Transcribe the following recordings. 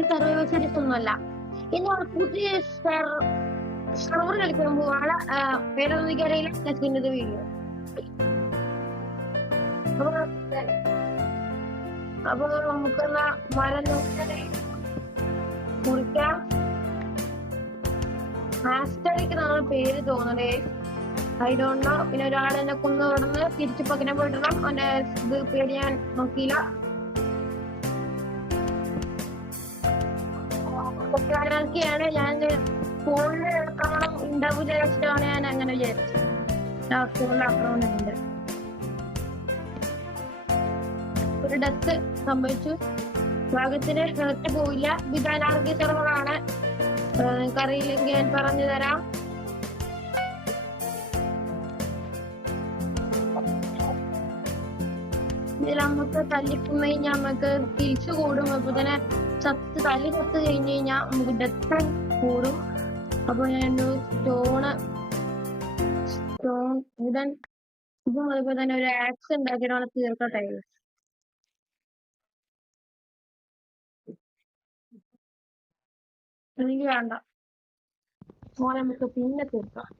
അല്ലെങ്കിൽ survival series ഒന്നുമല്ല. ഇന്ന് പുതിയ സർവർ കളിക്കാൻ പോവാണ്. പേരൊന്നും എനിക്കറിയില്ല. നെക്സ്റ്റിന്റെ വീഡിയോ. അപ്പൊ നമുക്കെന്നാ മരം കുറിക്കാം. ഹാസ്റ്ററിക്ക് പേര് തോന്നണേ, ഐ ഡോണ്ട് നോ. പിന്നെ ഒരാൾ എന്നെ കൊന്നു കിടന്ന് തിരിച്ചു പകരം പോയിടണം. അവന്റെ ഇത് പേര് ഞാൻ നോക്കിയില്ല. ാണ് ഞാൻ ഫോണിൽ എടുക്കണം ഉണ്ടാവില്ല വെച്ചിട്ടാണ് ഞാൻ അങ്ങനെ വിചാരിച്ചത്. ഫോണിൽ അക്കൗണ്ട് ഉണ്ട്. ഒരു ഡെത്ത് സംഭവിച്ചു. ഭാഗത്തിന് ഹെർട്ട് പോയില്ല. വിധാനാർഗി സർവറാണ്. നിങ്ങൾക്കറിയില്ലെങ്കിൽ ഞാൻ പറഞ്ഞു തരാം. ഇതിൽ നമുക്ക് തല്ലിപ്പുമ്മ നമുക്ക് തിരിച്ചു കൂടും. അപ്പൊ തന്നെ തല്ലി ചത്ത് കഴിഞ്ഞ് കഴിഞ്ഞാൽ നമുക്ക് ഡെത്ത് കൂടും. അപ്പൊ ഞാൻ സ്റ്റോൺ ഇതും അതുപോലെ തന്നെ ഒരു ആക്സ് ഉണ്ടാക്കിയിട്ടാണ് തീർക്കട്ടെ. എനിക്ക് വേണ്ട മോനെ, നമുക്ക് പിന്നെ തീർക്കാം.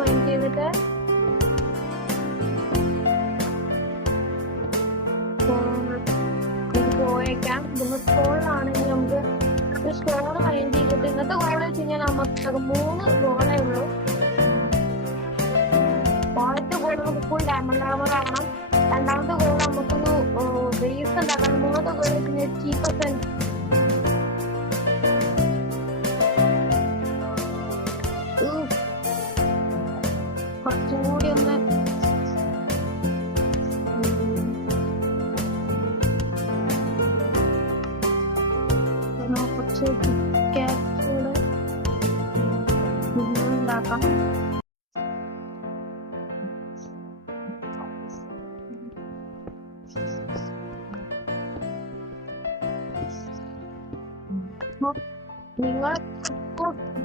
മൈൻഡ് ചെയ്തിട്ട് പോയേക്കാം. സ്കോളിലാണെങ്കിൽ നമുക്ക് സ്കോർ മൈൻഡ് ചെയ്തിട്ട് ഇന്നത്തെ ഗോൾ വെച്ച് കഴിഞ്ഞാൽ നമുക്ക് 3 ഗോളേ ഉള്ളൂ. ആദ്യത്തെ ഗോൾ നമുക്ക് ഫുൾ ഡയമണ്ട് ആർമർ ആവണം. രണ്ടാമത്തെ ഗോൾ നമുക്കൊരു ബേസ് ഉണ്ടാക്കണം. മൂന്നാമത്തെ ഗോൾ വെച്ച് കഴിഞ്ഞാൽ ചീപ്പസ്റ്റ് കുറച്ചുകൂടി ഒന്ന് കുറച്ച് ക്യാപ്സൂടെ ഉണ്ടാക്കാം.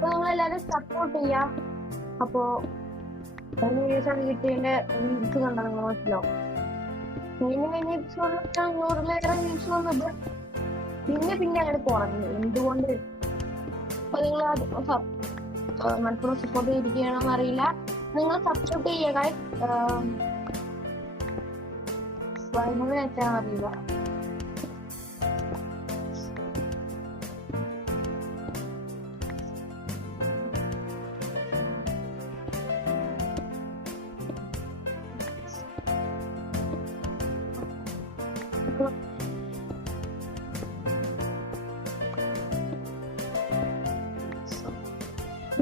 നിങ്ങളെല്ലാരും സപ്പോർട്ട് ചെയ്യാം. അപ്പോ ശേഷം കിട്ടിയതിന്റെ വ്യൂസ് കണ്ട നിങ്ങൾ മനസ്സിലാവും. കഴിഞ്ഞ എപ്പിസോഡിലൊക്കെ 100-ലേറെ വ്യൂസ് വന്നത് പിന്നെ അങ്ങനെ കുറഞ്ഞു. എന്തുകൊണ്ട്? അപ്പൊ നിങ്ങൾ മനസ്സിലാവും സപ്പോർട്ട് ചെയ്തിരിക്കണമെന്ന് അറിയില്ല. നിങ്ങൾ സപ്പോർട്ട് ചെയ്യുക. വെച്ചാൽ അറിയില്ല.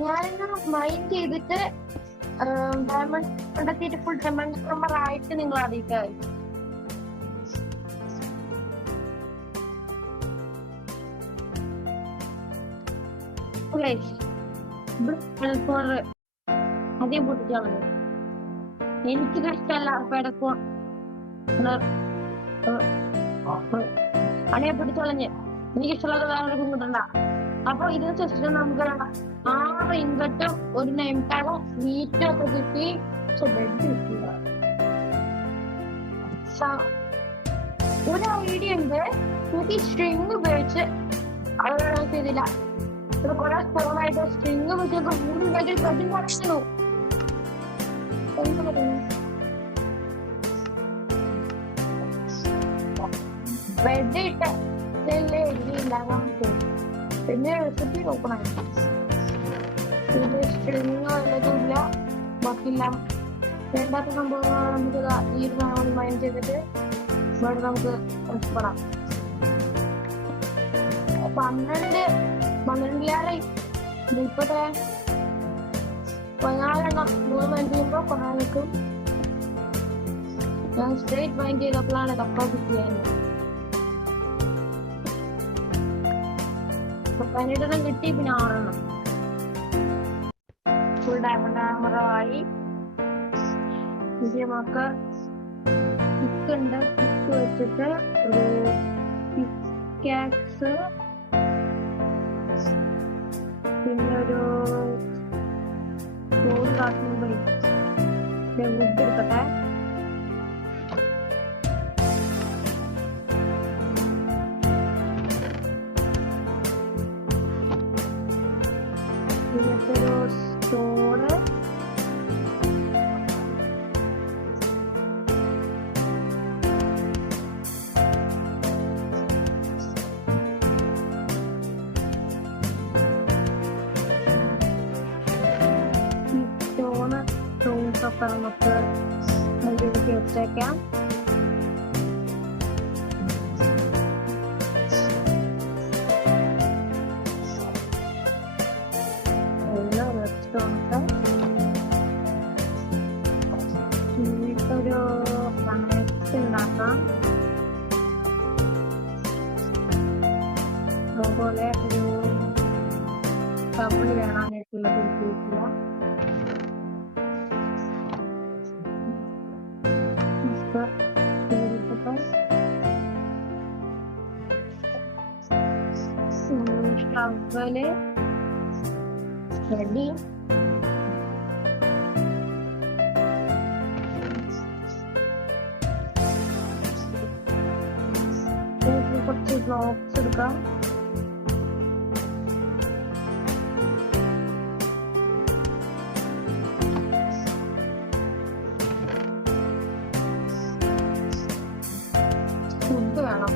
ഞാനിന്ന് മൈൻഡ് ചെയ്തിട്ട് ഡയമണ്ട് കണ്ടെത്തിയിട്ട് ഫുൾ ഡയമണ്ട് നമ്പർ ആയിട്ട് നിങ്ങൾ അറിയിക്കാം. അതേ പൊട്ടിച്ചാൽ മതി. എനിക്കിത് ഇഷ്ടമല്ല. പിടക്കോ അണയെ പിടിച്ചോളഞ്ഞ് എനിക്കിഷ്ടമുള്ളത് വേറെ കിട്ടണ്ട. അപ്പൊ ഇതിന് ശേഷം നമുക്ക് 6 ഇൻവെർട്ടും ഒരു നെയിം ടാഗും വീറ്റും ഒക്കെ കിട്ടി. ഒരു ഐഡിയ ഉണ്ട്. എനിക്ക് സ്ട്രിങ് ഉപയോഗിച്ച് അവരോട് ചെയ്തില്ല. കുറെ സ്പോണായിട്ട് സ്ട്രിങ് വെച്ചൊക്കെ മൂന്നുണ്ടെങ്കിൽ ബെഡ് കുറച്ചു. ബെഡ് ഇട്ട് ഉണ്ടാകാൻ പിന്നെ റെസിപ്പി നോക്കണം. ഇത് സ്ട്രിങ് വല്ലതുമില്ല. ബാക്കിയില്ല. വേണ്ടാത്ത സംഭവങ്ങൾ നമുക്ക് ഈ ഒരു സാധനം മൈൻഡ് ചെയ്തിട്ട് ഇവിടെ നമുക്ക് രക്ഷപ്പെടാം. 12 ഇപ്പോഴത്തെ 14 3 മൈൻഡ് ചെയ്യുമ്പോൾ കുറേ നിൽക്കും. ഞാൻ സ്ട്രേറ്റ് മൈൻഡ് ചെയ്തപ്പോഴാണ് കപ്പ കിട്ടിയത്. പതിനെട്ടെണ്ണം കിട്ടി, പിന്നെ 6 ഫുൾ ഡയമണ്ട് ആമറായി. നമുക്ക് പിക്ക് ഉണ്ട്, പിക്ക് വെച്ചിട്ട് ഒരു പിക്കാക്സ്, പിന്നെ ഒരു വുഡ് എടുക്കട്ടെ. പിന്നത്തെ ഒരു സ്റ്റോറ്, ഒക്കെ നമുക്ക് ഇതിലേക്ക് വെച്ചേക്കാം. എല്ലാം വെച്ചിട്ടൊക്കെ ഒരു കണക്സ് ഉണ്ടാക്കാം. അതുപോലെ ഒരു കബിൾ വേണമെന്നായിട്ടുള്ള തിരിച്ചില്ല. Shovel ready. കുറച്ച് ബ്ലോക്സ് എടുക്കാം. ഫുഡ് വേണം.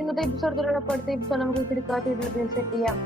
ഇന്നത്തെ എപ്പിസോഡ് അടുത്ത എപ്പിസോഡ് നമുക്ക് കിടക്കാത്ത സെറ്റ് ചെയ്യാം.